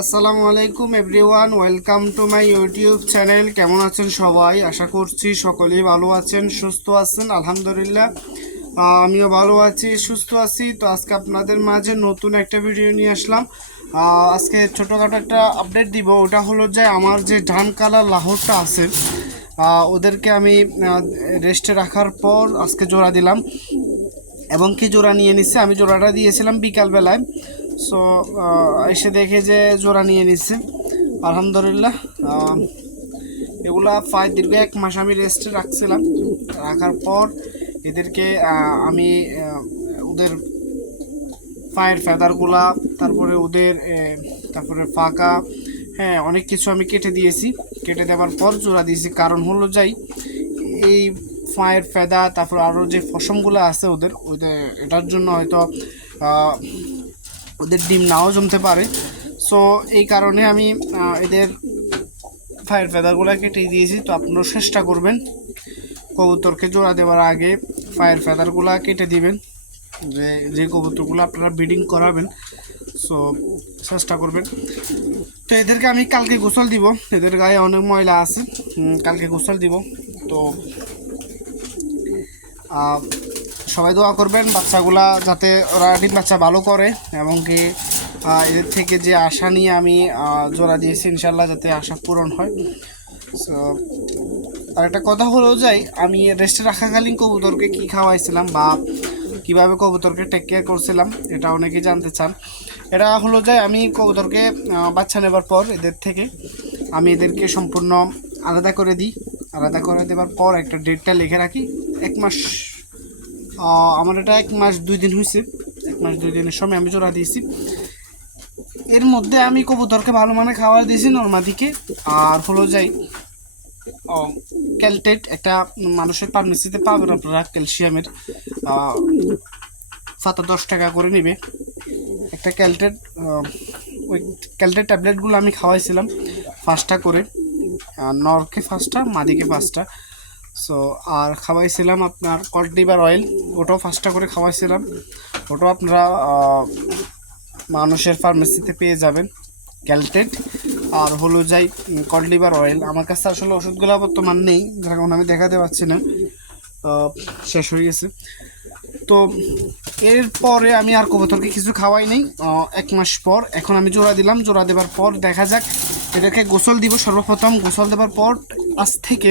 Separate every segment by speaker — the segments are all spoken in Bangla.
Speaker 1: আসসালামু আলাইকুম everyone, welcome to my YouTube channel. কেমন আছেন সবাই? আশা করছি সকলেই ভালো আছেন, সুস্থ আছেন, আলহামদুলিল্লাহ। আমিও ভালো আছি, সুস্থ আছি। তো আজকে আপনাদের মাঝে নতুন একটা ভিডিও নিয়ে আসলাম। আজকে ছোটোখাটো একটা আপডেট দিব। ওটা হলো যে, আমার যে ডান কালার লাহোরটা আছে ওদেরকে আমি রেস্টে রাখার পর আজকে জোড়া দিলাম। এবং কি জোড়া নিয়ে নিচ্ছে? আমি জোড়াটা দিয়েছিলাম বিকালবেলায়। সো এসে দেখে যে জোড়া নিয়ে নিচ্ছে। আলহামদুলিল্লাহ এগুলা প্রায় দীর্ঘ এক মাস আমি রেস্টে রাখছিলাম। রাখার পর এদেরকে আমি ওদের পায়ের ফেদারগুলা তারপরে ওদের তারপরে ফাঁকা হ্যাঁ অনেক কিছু আমি কেটে দিয়েছি। কেটে দেওয়ার পর জোড়া দিয়েছি। কারণ হলো যাই, এই পায়ের ফেদা তারপর আরও যে ফসমগুলো আছে ওদের ওদের, এটার জন্য হয়তো ওদের ডিম নাও জমতে পারে। সো এই কারণে আমি এদের ফায়ার ফেদারগুলো কেটে দিয়েছি। তো আপনারা চেষ্টা করবেন কবুতরকে জোড়া দেওয়ার আগে ফায়ার ফেদারগুলো কেটে দিবেন। যে যে কবুতরগুলো আপনারা ব্রিডিং করাবেন। সো চেষ্টা করবেন। তো এদেরকে আমি কালকে গোসল দিব। এদের গায়ে অনেক ময়লা আছে। কালকে গোসল দিব। তো সবাই দোয়া করবেন, বাচ্চাগুলা যাতে ওরা ডিম বাচ্চা ভালো করে, এবং কি এদের থেকে যে আশা নিয়ে আমি জোড়া দিয়েছি ইনশাল্লাহ যাতে আশা পূরণ হয়। সো আর একটা কথা হলো যাই, আমি রেস্টে রাখাকালীন কবুতরকে কী খাওয়াইছিলাম বা কীভাবে কবুতরকে টেক কেয়ার করছিলাম, এটা অনেকেই জানতে চান। এটা হলো যে আমি কবুতরকে বাচ্চা নেবার পর এদের থেকে আমি এদেরকে সম্পূর্ণ আলাদা করে দিই। আলাদা করে দেওয়ার পর একটা ডেটটা লিখে রাখি, এক মাস আমার এটা এক মাস দুই দিন হয়েছে এক মাস দুই দিনের সময় আমি জোড়া দিয়েছি। এর মধ্যে আমি কবুতরকে ভালো মানে খাবার দিয়েছি নর্মাদিকে আর হলো যাই ক্যালটেট একটা মানুষের ফার্মেসিতে পাবেন আপনারা ক্যালসিয়ামের পাতা দশ টাকা করে নেবে। একটা ক্যালটেট ওই ক্যালটেট ট্যাবলেটগুলো আমি খাওয়াইছিলাম, পাঁচটা করে। নরকে পাঁচটা, মাদিকে পাঁচটা। সো আর খাওয়াইছিলাম আপনার কল্টিভার অয়েল ওটাও পাঁচটা করে খাওয়াইছিলাম। ওটাও আপনারা মানুষের ফার্মেসিতে পেয়ে যাবেন ক্যালটেট আর হলো যাই কল্টিভার অয়েল আমার কাছে আসলে ওষুধগুলো বর্তমান নেই কারণ আমি দেখাতে পাচ্ছি না। শেষ হয়ে গেছে। তো, এরপরে আমি আর কবুতরকে কিছু খাওয়াই নেই এক মাস পর। এখন আমি জোড়া দিলাম, জোড়া দেওয়ার পর দেখা যাক এটাকে গোসল দিব সর্বপ্রথম। গোসল দেওয়ার পর আজ থেকে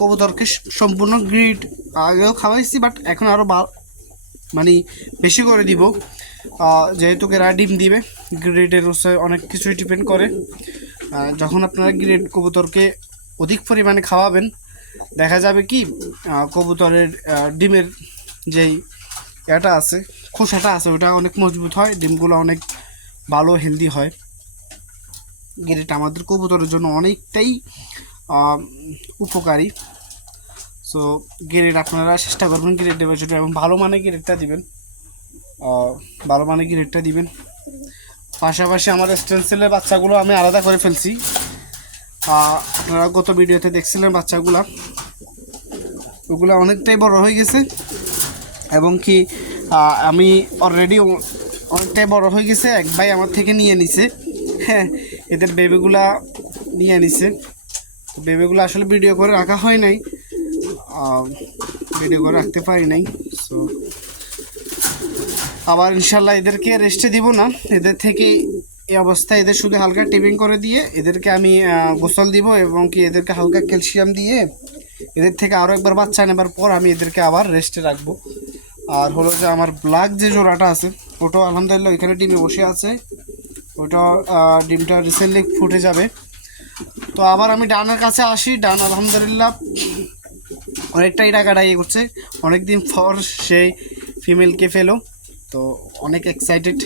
Speaker 1: কবুতরকে সম্পূর্ণ গ্রিড আগেও খাওয়াইছি বাট এখন আরও মানে বেশি করে দিব। যেহেতু এরা ডিম দিবে, গ্রেডের হচ্ছে অনেক কিছুই ডিপেন্ড করে। যখন আপনারা গ্রেড কবুতরকে অধিক পরিমাণে খাওয়াবেন, দেখা যাবে কি কবুতরের ডিমের যেই এটা আছে, খোসাটা আছে, ওটা অনেক মজবুত হয়, ডিমগুলো অনেক ভালো হেলদি হয়। গ্রেড আমাদের কবুতরের জন্য অনেকটাই উপকারী। সো গ্রেড আপনারা চেষ্টা করবেন গ্রেড দেওয়ার জন্য এবং ভালো মানের গ্রেডটা দিবেন। ভালো মানের গ্রেডটা দিবেন। পাশাপাশি আমার স্টেন্সিলের বাচ্চাগুলো আমি আলাদা করে ফেলছি। আপনারা গত ভিডিওতে দেখছিলেন বাচ্চাগুলা। ওগুলো অনেকটাই বড় হয়ে গেছে। এবং কি আমি অলরেডি অনেকটাই বড় হয়ে গেছে। এক ভাই আমার থেকে নিয়ে নিছে। হ্যাঁ এদের বেবিগুলা নিয়ে নিছে। বেবিগুলো আসলে ভিডিও করে রাখা হয় নাই। ভিডিও করে রাখতে পারি নাই সো আবার ইনশাল্লাহ এদেরকে রেস্টে দিব না। এদের থেকে এই অবস্থায় এদের শুধু হালকা টিপিং করে দিয়ে এদেরকে আমি গোসল দিব এবং কি এদেরকে হালকা ক্যালসিয়াম দিয়ে এদের থেকে আরও একবার বাচ্চা নেবার পর আমি এদেরকে আবার রেস্টে রাখব। আর হলো যে আমার ব্ল্যাক যে জোড়াটা আছে, ওটাও আলহামদুলিল্লাহ ওইখানে ডিমে বসে আছে। ওটা ডিমটা রিসেন্টলি ফুটে যাবে। তো আবার আমি ডানার কাছে আসি, ডান আলহামদুলিল্লাহ। অনেকটাই টাকাটাই করছে। অনেকদিন পর সেই ফিমেলকে ফেলো তো অনেক এক্সাইটেড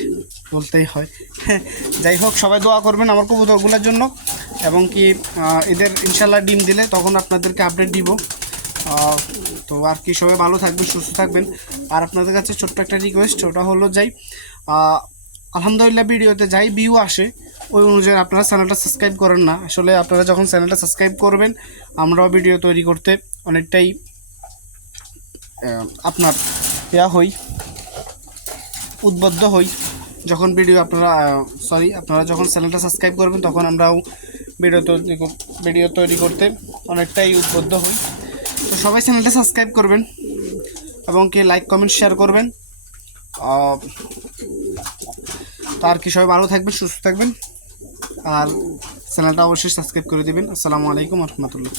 Speaker 1: বলতেই হয়। যাই হোক, সবাই দোয়া করবেন আমার কবুতরগুলোর জন্য। এবং কি এদের ইনশাল্লাহ ডিম দিলে তখন আপনাদেরকে আপডেট দিব। তো আর কি, সবাই ভালো থাকবেন, সুস্থ থাকবেন। আর আপনাদের কাছে ছোট্ট একটা রিকোয়েস্ট ওটা হলো যাই আলহামদুলিল্লাহ ভিডিওতে যাই ভিউ আসে। ওই অনুযায়ী আপনারা চ্যানেলটা সাবস্ক্রাইব করেন না। আসলে আপনারা যখন চ্যানেলটা সাবস্ক্রাইব করবেন, আমরাও ভিডিও তৈরি করতে অনেকটাই আপনার ইয়া হই, উদ্বুদ্ধ হই। যখন ভিডিও আপনারা সরি আপনারা যখন চ্যানেলটা সাবস্ক্রাইব করবেন, তখন আমরাও ভিডিও তৈরি ভিডিও তৈরি করতে অনেকটাই উদ্বুদ্ধ হই। তো সবাই চ্যানেলটা সাবস্ক্রাইব করবেন এবং কি লাইক কমেন্ট শেয়ার করবেন। তো আর কি, সবাই ভালো থাকবেন, সুস্থ থাকবেন। আর চ্যানেলটা অবশ্যই সাবস্ক্রাইব করে দেবেন। আসসালামু আলাইকুম রহমতুল্লাহ।